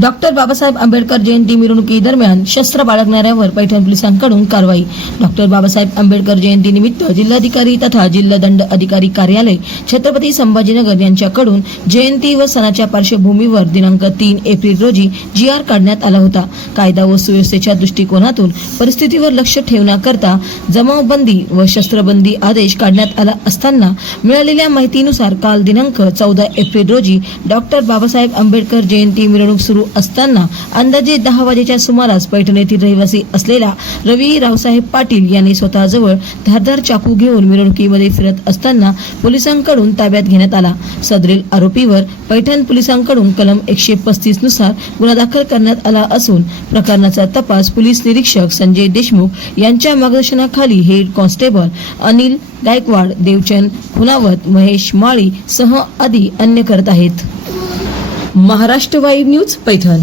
Doctor Babasaheb Ambedkar जयंती मिरवणुकीदरम्यान शस्त्र बाळगणाऱ्यावर पैठण पोलिसांकडून कारवाई. डॉक्टर बाबासाहेब आंबेडकर जयंती निमित्त जिल्हाधिकारी तथा जिल्हा दंड अधिकारी कार्यालय छत्रपती संभाजीनगर यांच्याकडून जयंती व सणाच्या पार्श्वभूमीवर दिनांक तीन एप्रिल रोजी जी आर काढण्यात आला होता. कायदा व सुव्यवस्थेच्या दृष्टिकोनातून परिस्थितीवर लक्ष ठेवण्याकरता जमावबंदी व शस्त्रबंदी आदेश काढण्यात आला असताना मिळालेल्या माहितीनुसार काल दिनांक चौदा एप्रिल रोजी डॉक्टर बाबासाहेब आंबेडकर जयंती मिरवणूक सुरू असताना अंदाजे दहा वाजेच्या सुमारास पैठण येथील रहिवासी असलेला रवी रावसाहेब पाटील यांनी स्वतःजवळ धारदार चाकू घेऊन मिरवणुकीमध्ये फिरत असताना पोलिसांकडून ताब्यात घेण्यात आला. सदरील आरोपीवर पैठण पोलिसांकडून कलम एकशे पस्तीसनुसार गुन्हा दाखल करण्यात आला असून प्रकरणाचा तपास पोलीस निरीक्षक संजय देशमुख यांच्या मार्गदर्शनाखाली हेड कॉन्स्टेबल अनिल गायकवाड देवचंद खुनावत महेश माळी सह आदी अन्य करत आहेत. महाराष्ट्र वाईव्ह न्यूज पैठण.